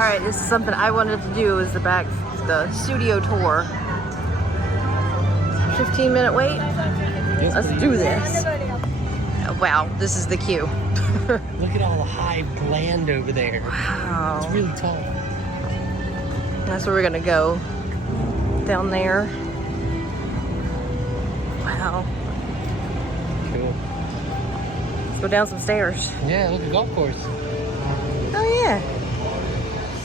Alright, this is something I wanted to do, is the studio tour. 15-minute wait? Let's do this. Wow, this is the queue. Look at all the high land over there. Wow. It's really tall. That's where we're gonna go. Down there. Wow. Cool. Let's go down some stairs. Yeah, look at golf course. Oh yeah.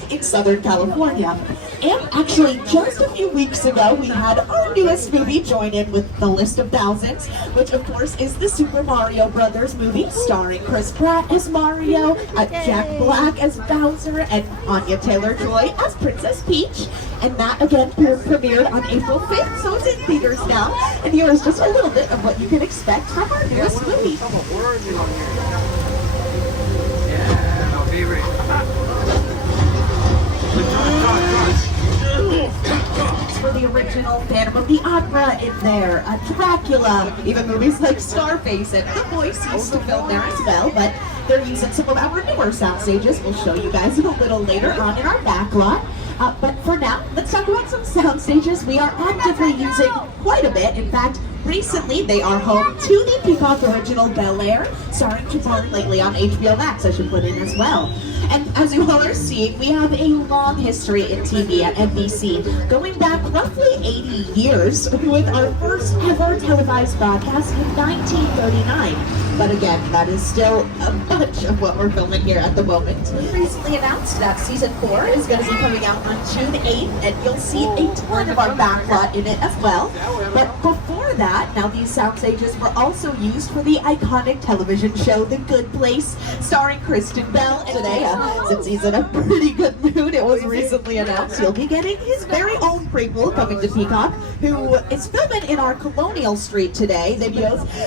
In Southern California. And actually, just a few weeks ago, we had our newest movie join in with the list of thousands, which of course is the Super Mario Brothers movie, starring Chris Pratt as Mario, Jack Black as Bowser, and Anya Taylor-Joy as Princess Peach. And that, again, premiered on April 5th, so it's in theaters now. And here is just a little bit of what you can expect from our newest movie. For the original Phantom of the Opera in there, Dracula, even movies like Scarface and The Voice used to film there as well, but they're using some of our newer sound stages. We'll show you guys a little later on in our backlot. But for now, let's talk about some sound stages we are actively using quite a bit. In fact, recently they are home to the Peacock original Bel Air, starring Jabari lately on HBO Max, I should put in as well. And as you all are seeing, we have a long history in TV at NBC, going back roughly 80 years with our first ever televised broadcast in 1939. But again, that is still a bunch of what we're filming here at the moment. We recently announced that season 4 is going to be coming out on June 8th, and you'll see a ton of our backlot in it as well. But before that, now these sound stages were also used for the iconic television show The Good Place, starring Kristen Bell. And today, since he's in a pretty good mood, it was recently announced he'll be getting his very own prequel coming to Peacock, who is filming in our Colonial Street today,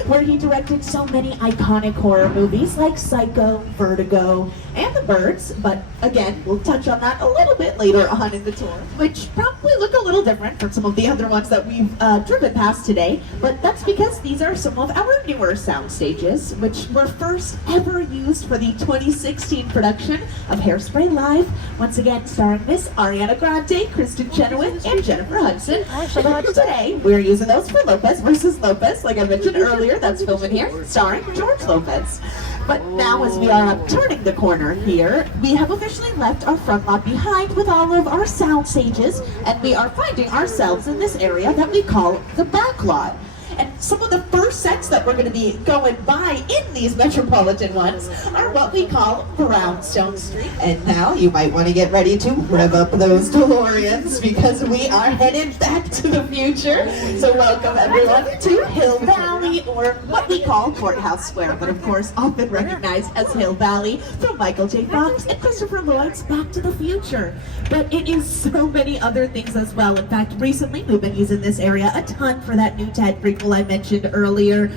where he directed so many iconic horror movies like Psycho, Vertigo, and The Birds. But again, we'll touch on that a little bit later on in the tour, which probably look a little different from some of the other ones that we've driven past today. But that's because these are some of our newer sound stages, which were first ever used for the 2016 production of Hairspray Live, once again starring Miss Ariana Grande, Kristen Chenoweth, and Jennifer Hudson. But today, we're using those for Lopez versus Lopez, like I mentioned earlier. That's filming here, starring George Lopez. But now, as we are turning the corner here, we have officially left our front lot behind with all of our sound stages, and we are finding ourselves in this area that we call the back lot. And some of the first sets that we're going to be going by in these metropolitan ones are what we call Brownstone Street. And now you might want to get ready to rev up those DeLoreans, because we are headed back to the future. So welcome everyone to Hill Valley, or what we call Courthouse Square, but of course often recognized as Hill Valley from Michael J. Fox and Christopher Lloyd's Back to the Future. But it is so many other things as well. In fact, recently we've been using this area a ton for that new Ted prequel I mentioned earlier.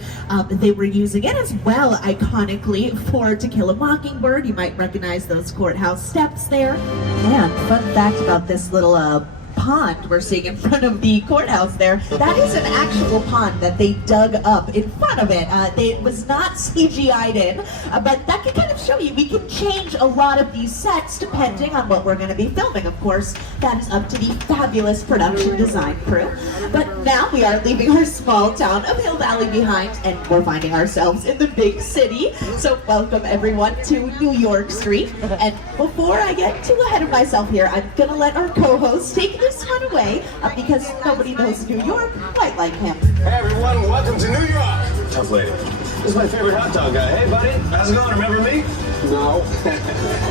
They were using it as well, iconically, for To Kill a Mockingbird. You might recognize those courthouse steps there. And fun fact about this little pond we're seeing in front of the courthouse there, that is an actual pond that they dug up in front of it. It was not CGI'd in, but that can kind of show you we can change a lot of these sets depending on what we're going to be filming. Of course, that is up to the fabulous production design crew. But now we are leaving our small town of Hill Valley behind, and we're finding ourselves in the big city. So welcome everyone to New York Street. And before I get too ahead of myself here, I'm going to let our co-host take this one away, because nobody knows New York quite like him. Hey everyone, welcome to New York. Tough lady. This is my favorite hot dog guy. Hey buddy, how's it going? Remember me? No.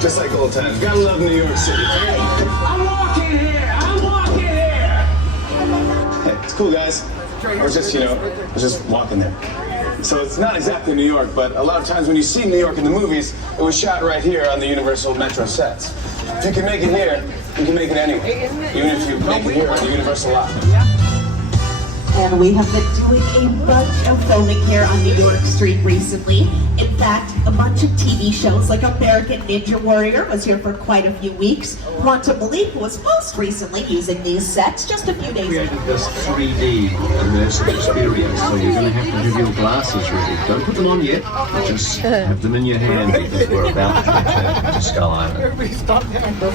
Just like old times. Gotta love New York City. Hey, I'm walking here. Hey, it's cool guys. I was just walking there. So it's not exactly New York, but a lot of times when you see New York in the movies, it was shot right here on the Universal Metro sets. If you can make it here, you can make it anywhere. Even if you make it here on the Universal lot. And we have been doing a bunch of filming here on New York Street recently. In fact, a bunch of TV shows like American Ninja Warrior was here for quite a few weeks. Quantum Leap was most recently using these sets just a few days ago. Created this 3D immersive experience, so you're going to have to have your glasses ready. Don't put them on yet, just have them in your hand because we're about to return to Skull Island. Everybody stop now.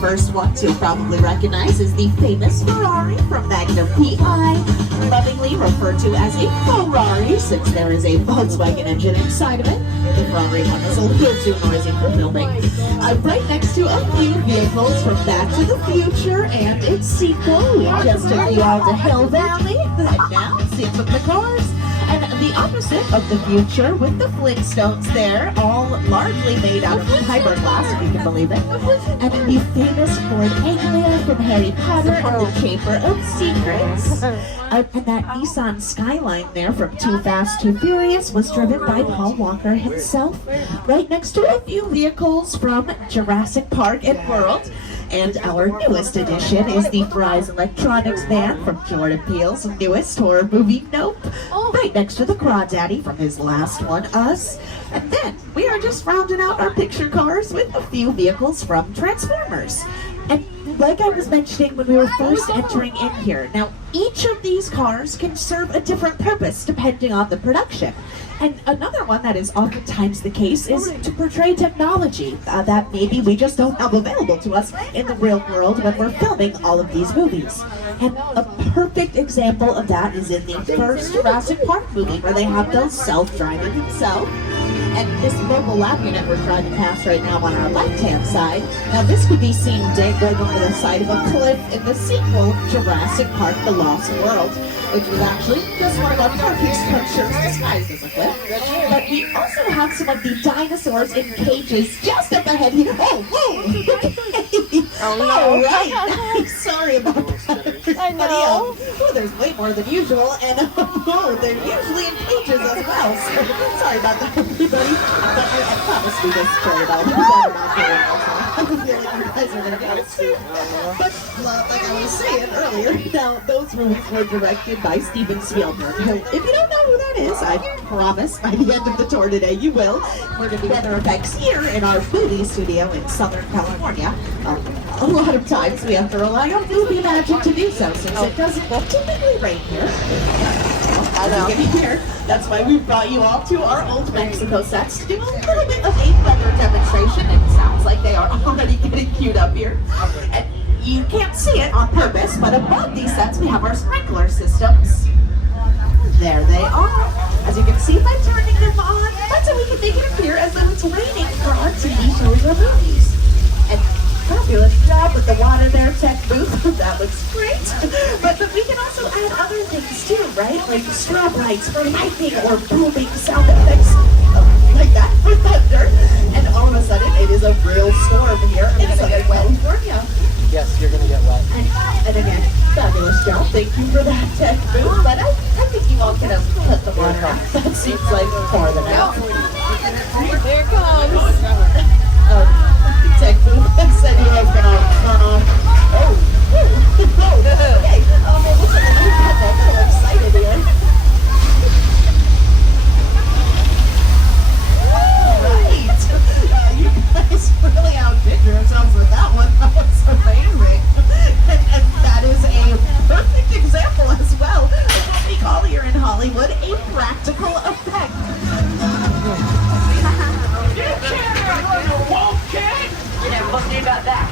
First ones you'll probably recognize is the famous Ferrari from Magnum PI, lovingly referred to as a Ferrari since there is a Volkswagen engine inside of it. The Ferrari one was a little too noisy for filming. Right next to a few vehicles from Back to the Future and its sequel. We just took you all to Hill Valley, and now see some of the cars. And the opposite of the future with the Flintstones there, all largely made out of fiberglass, if you can believe it. And the famous Ford Anglia from Harry Potter and the Chamber of Secrets. And that Nissan Skyline there from Too Fast, Too Furious was driven by Paul Walker himself. Right next to a few vehicles from Jurassic Park and World. And our newest addition is the Fry's Electronics van from Jordan Peele's newest horror movie, Nope. Right next to the Crawdaddy from his last one, Us. And then we are just rounding out our picture cars with a few vehicles from Transformers. And like I was mentioning when we were first entering in here, now each of these cars can serve a different purpose depending on the production. And another one that is oftentimes the case is to portray technology that maybe we just don't have available to us in the real world when we're filming all of these movies. And a perfect example of that is in the first Jurassic Park movie where they have those self-driving himself. And this mobile lab unit we're driving past right now on our left-hand side, now this could be seen dangling over the side of a cliff in the sequel, Jurassic Park: The Lost World, which was actually just one of our parking structures disguised as a cliff. But we also have some of the dinosaurs in cages just up ahead here. Oh, whoa! Oh, no. All right. Sorry about that. I know. Oh, there's way more than usual, and they're usually in cages as well. So, sorry about that, everybody. But I promise we just carried all the better not doing also. I feel like you guys are going to get it too. But like I was saying earlier, now those movies were directed by Steven Spielberg. If you don't know who that is, I promise by the end of the tour today you will. We're going to do weather effects here in our movie studio in Southern California. A lot of times we have to rely on movie magic to do so, since it doesn't typically rain here. I know. Here. That's why we brought you all to our old Mexico sets to do a little bit of a weather demonstration. It sounds like they are already getting queued up here. And you can't see it on purpose, but above these sets we have our sprinkler systems. There they are. As you can see by turning them on, that's how we can make it appear as though it's raining for our TV shows or movies. And fabulous job with the water there, tech booth. That looks great. But we can also add other things too, right? Like strobe lights for lightning or booming sound effects like that for thunder. And all of a sudden, it is a real storm here in Southern California. Yes, you're going to get wet. And again, fabulous job. Thank you for that tech booth. But I think you all could have cut the water out. That seems like far than enough. Here it comes. Tech booth said you was gonna turn on. Okay. It looks like a new project. I'm so excited here. Right. You guys really outdid yourselves with that one. That was amazing. And that is a perfect example as well got that.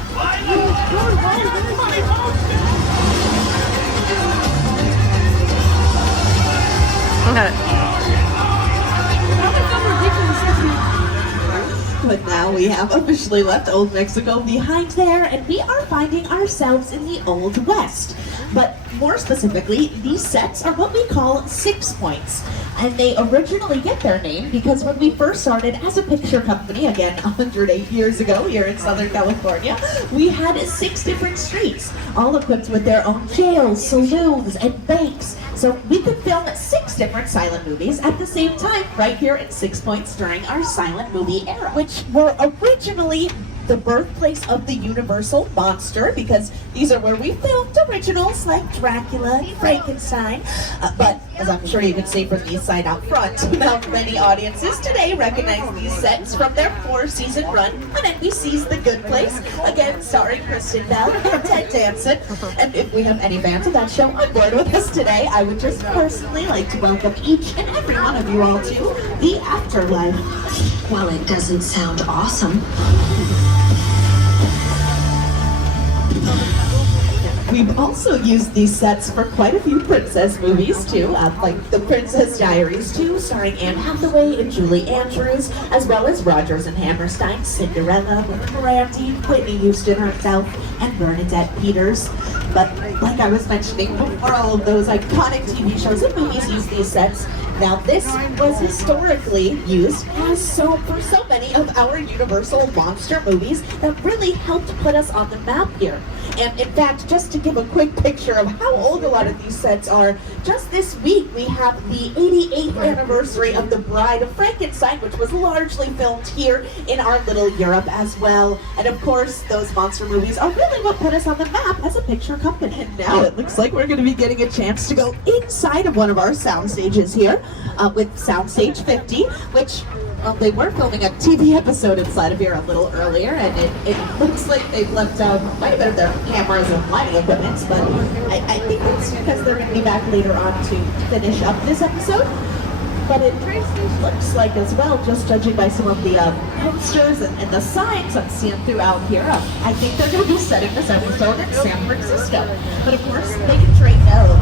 But now we have officially left Old Mexico behind there, and we are finding ourselves in the Old West. But more specifically, these sets are what we call 6 points. And they originally get their name because when we first started as a picture company, again 108 years ago here in Southern California, we had 6 different streets, all equipped with their own jails, saloons, and banks. So we could film 6 different silent movies at the same time right here in 6 Points during our silent movie era, which were originally the birthplace of the Universal monster, because these are where we filmed originals like Dracula and Frankenstein. But as I'm sure you can see from the sign out front, now many audiences today recognize these sets from their 4-season run on NBC's The Good Place, again starring Kristen Bell and Ted Danson. And if we have any fans of that show on board with us today, I would just personally like to welcome each and every one of you all to the afterlife. Well, it doesn't sound awesome. We've also used these sets for quite a few princess movies too, like The Princess Diaries 2, starring Anne Hathaway and Julie Andrews, as well as Rodgers and Hammerstein's Cinderella with Brandy, Whitney Houston herself, and Bernadette Peters. But like I was mentioning before, all of those iconic TV shows and movies use these sets. Now this was historically used as for so many of our Universal monster movies that really helped put us on the map here. And in fact, just to give a quick picture of how old a lot of these sets are, just this week we have the 88th anniversary of The Bride of Frankenstein, which was largely filmed here in our little Europe as well. And of course, those monster movies are really what put us on the map as a picture company. And now it looks like we're going to be getting a chance to go inside of one of our sound stages here with Soundstage 50, which they were filming a TV episode inside of here a little earlier, and it looks like they've left out quite a bit of their cameras and lighting equipment, but I think it's because they're going to be back later on to finish up this episode. But it looks like as well, just judging by some of the posters and the signs I'm seeing throughout here, I think they're going to be setting this episode in San Francisco. But of course, they can trade no.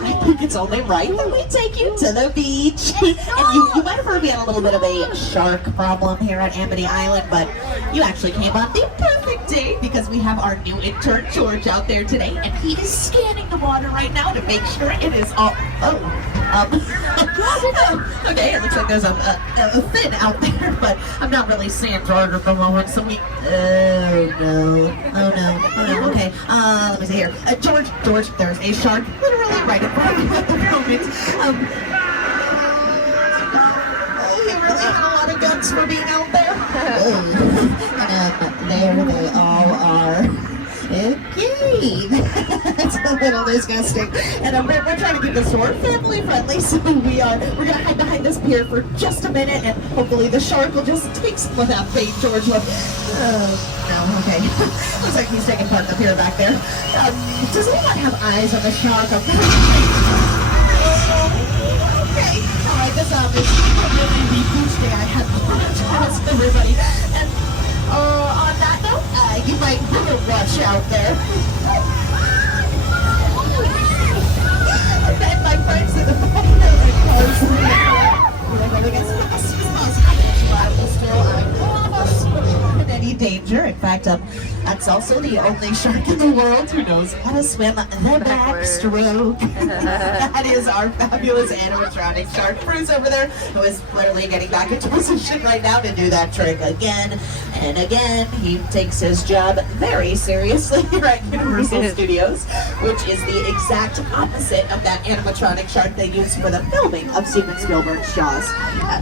I think it's only right that we take you to the beach. And you might have heard we had a little bit of a shark problem here at Amity Island, but you actually came on the perfect day because we have our new intern, George, out there today, and he is scanning the water right now to make sure it is all... okay, it looks like there's a fin out there, but I'm not really seeing George at the moment, so we... Oh no, okay, let me see here. George, there's a shark literally right in front of you at the moment. He really had a lot of guts for being out there. There they all are. Okay, that's a little disgusting. And we're trying to keep the store family friendly, so we're gonna hide behind this pier for just a minute, and hopefully the shark will just take some of that bait, George. No, okay. Looks like he's taking part in the pier back there. Does anyone have eyes on the shark? Okay. All right, this is a really the beach day I had to promise everybody. And danger. In fact, that's also the only shark in the world who knows how to swim the backstroke. That is our fabulous animatronic shark. Bruce over there, who is literally getting back into position right now to do that trick again and again. He takes his job very seriously here at Universal Studios, which is the exact opposite of that animatronic shark they used for the filming of Steven Spielberg's Jaws.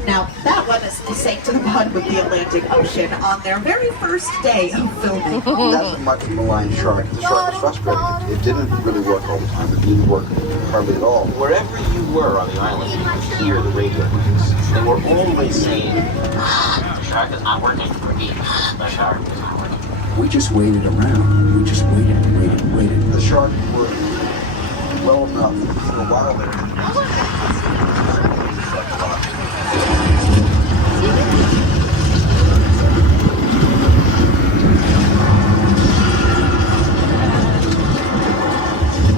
Now, that one sank to the bottom of the Atlantic Ocean on their very first day of filming. That's much of a maligned shark. The shark was frustrated. It didn't really work all the time. It didn't work hardly at all. Wherever you were on the island, you could hear the radio waves. They were always saying, the shark is not working. Repeat, the shark is not working. We just waited around. We just waited and waited and waited. The shark worked well enough for a while there.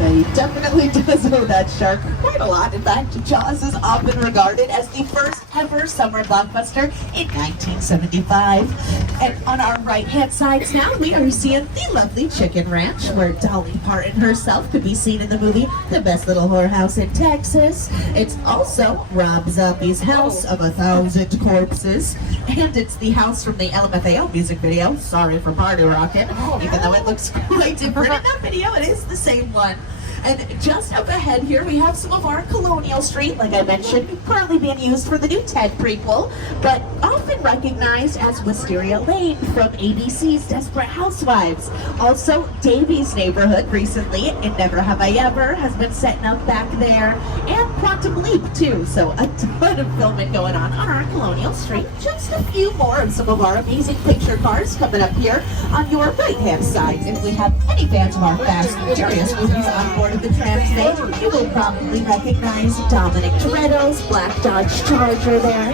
He definitely does owe that shark quite a lot. In fact, Jaws is often regarded as the first ever summer blockbuster in 1975. And on our right-hand sides now, we are seeing the lovely Chicken Ranch, where Dolly Parton herself could be seen in the movie The Best Little Whorehouse in Texas. It's also Rob Zombie's House of 1,000 Corpses. And it's the house from the LMFAO music video, Sorry for Party Rockin'. Even though it looks quite different in that video, it is the same one. And just up ahead here, we have some of our Colonial Street, like I mentioned, currently being used for the new Ted prequel, but often recognized as Wisteria Lane from ABC's Desperate Housewives. Also, Davy's Neighborhood recently, in Never Have I Ever, has been setting up back there, and Quantum Leap too, so a ton of filming going on our Colonial Street. Just a few more of some of our amazing picture cars coming up here on your right-hand side. If we have any fans of our Fast and Furious movies on board of the tram today, you will probably recognize Dominic Toretto's black Dodge Charger there,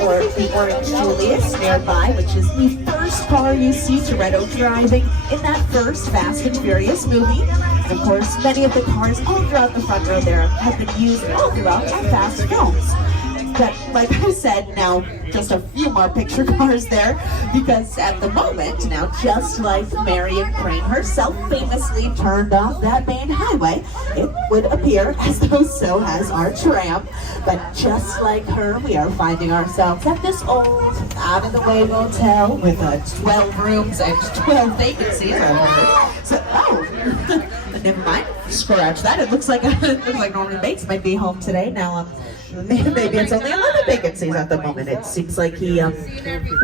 or the orange Julius nearby, which is the first car you see Toretto driving in that first Fast and Furious movie. And of course, many of the cars all throughout the front row there have been used all throughout our Fast films. But like I said, now just a few more picture cars there, because at the moment, now just like Marion Crane herself famously turned off that main highway, it would appear as though so has our tram. But just like her, we are finding ourselves at this old, out-of-the-way motel with 12 rooms and 12 vacancies. So, but never mind, scratch that. It looks like Norman Bates might be home today. Now, maybe it's only 11 vacancies at the moment. It seems like he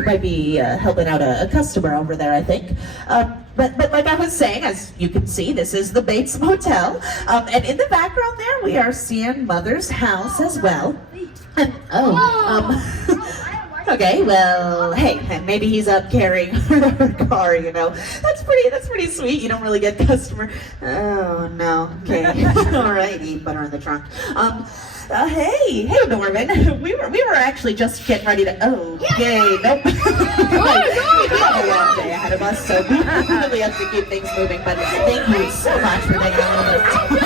might be helping out a customer over there, I think. But like I was saying, as you can see, this is the Bates Motel. And in the background there, we are seeing Mother's house as well. And, okay, well, hey, maybe he's up carrying her car, you know. That's pretty sweet. You don't really get customer. Oh, no. Okay. All righty. Put her in the trunk. Hey Norman, we were actually just getting ready to, okay, nope. We have a long day ahead of us, so we really have to keep things moving, but thank you so much for taking a little bit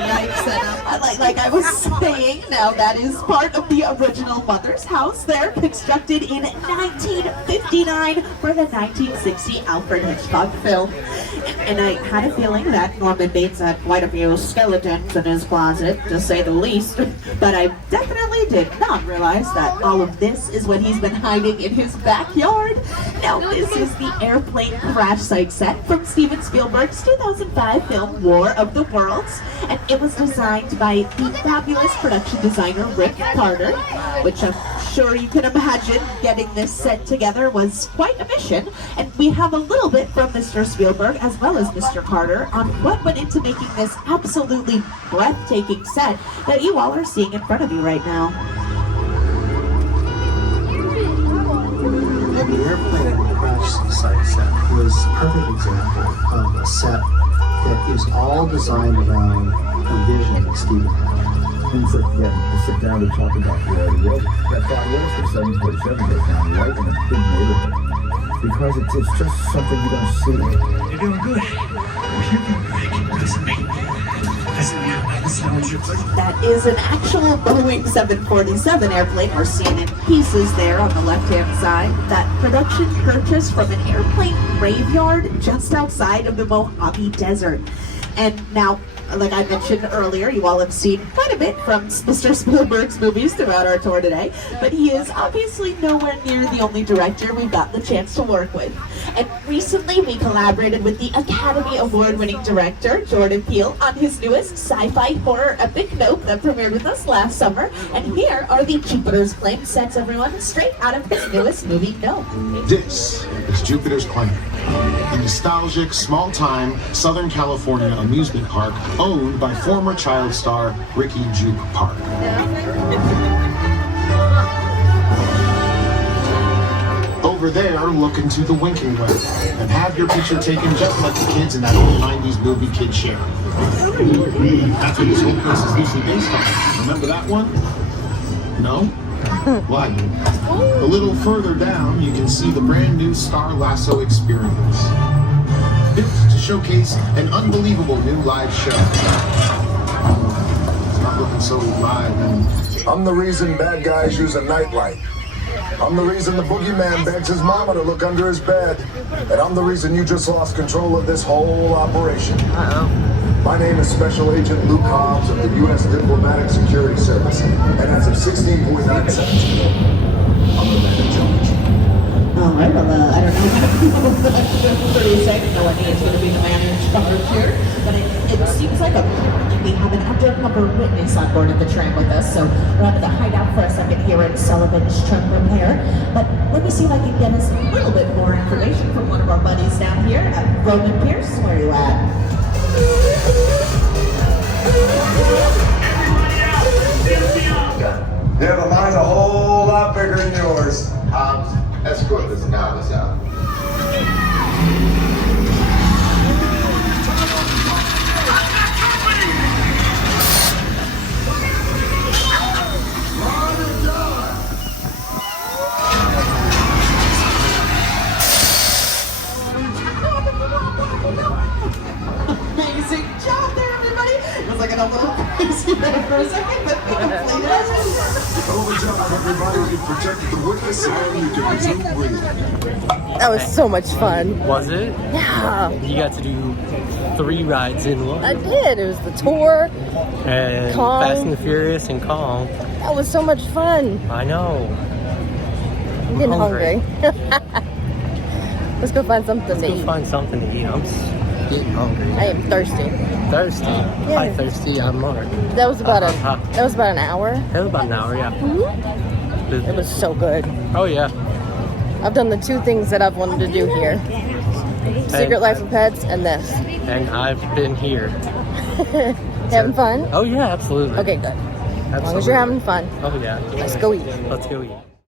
yikes, and like I was saying, now that is part of the original Mother's house there, constructed in 1959 for the 1960 Alfred Hitchcock film. And I had a feeling that Norman Bates had quite a few skeletons in his closet, to say the least, but I definitely did not realize that all of this is what he's been hiding in his backyard. Now, this is the airplane crash site set from Steven Spielberg's 2005 film War of the Worlds, and it was designed by the fabulous production designer Rick Carter, which I'm sure you can imagine getting this set together was quite a mission. And we have a little bit from Mr. Spielberg as well as Mr. Carter on what went into making this absolutely breathtaking set that you all are seeing in front of you right now. The airplane crash site set was a perfect example of a set that is all designed around a vision that Steven had. And to sit down and talk about that thought was for 747 right now, right in a big neighborhood. Because it's just something you don't see. You're doing good. You're doing great. Listen to me. That is an actual Boeing 747 airplane. We're seeing in pieces there on the left-hand side. That production purchased from an airplane graveyard just outside of the Mojave Desert. And now, like I mentioned earlier, you all have seen quite a bit from Mr. Spielberg's movies throughout our tour today, but he is obviously nowhere near the only director we've got the chance to work with. And recently we collaborated with the Academy Award-winning director, Jordan Peele, on his newest sci-fi horror epic Nope that premiered with us last summer. And here are the Jupiter's Claim sets, everyone, straight out of his newest movie, Nope. This is Jupiter's Claim, a nostalgic, small-time Southern California amusement park owned by former child star Ricky Juke Park. Over there, look into the winking well and have your picture taken just like the kids in that old 90s movie Kid Share. That's what this whole place is loosely based on. Remember that one? No? Why? A little further down, you can see the brand new Star Lasso experience. Built to showcase an unbelievable new live show. It's not looking so live and... I'm the reason bad guys use a nightlight. I'm the reason the boogeyman begs his mama to look under his bed. And I'm the reason you just lost control of this whole operation. My name is Special Agent Luke Hobbs of the U.S. Diplomatic Security Service. And as of 16.9 seconds ago, I'm the man in charge. All right, well, I don't know if pretty safe. No one is going to be the man in charge here, but it seems like we have an undercover witness on board of the train with us, so we're out of the hideout for a second here at Sullivan's Truck Repair. But let me see if I can get us a little bit more information from one of our buddies down here. Roman Pierce, where are you at? Yeah, but mine's a whole lot bigger than yours. Hobbs, escort this novice out. Amazing job there, everybody. It was like a little crazy there for a second, but hopefully it was. Over job, everybody. You protected the witness and you can resume breathing. That was so much fun. Was it? Yeah. You got to do 3 rides in one. I did. It was the tour. And Kong. Fast and the Furious and Kong. That was so much fun. I know. I'm getting hungry. Let's go find something to Let's eat. go find something to eat. I'm getting hungry. I am thirsty. Thirsty? Yeah. Hi, thirsty. I'm Mark. That was about that was about an hour. It was about an hour, yeah. Mm-hmm. It was so good. Oh, yeah. I've done the 2 things that I've wanted to do here. Secret Life of Pets and this. And I've been here. Having fun? Oh, yeah, absolutely. Okay, good. As long as you're having fun. Oh, yeah. Let's go eat. Let's go eat.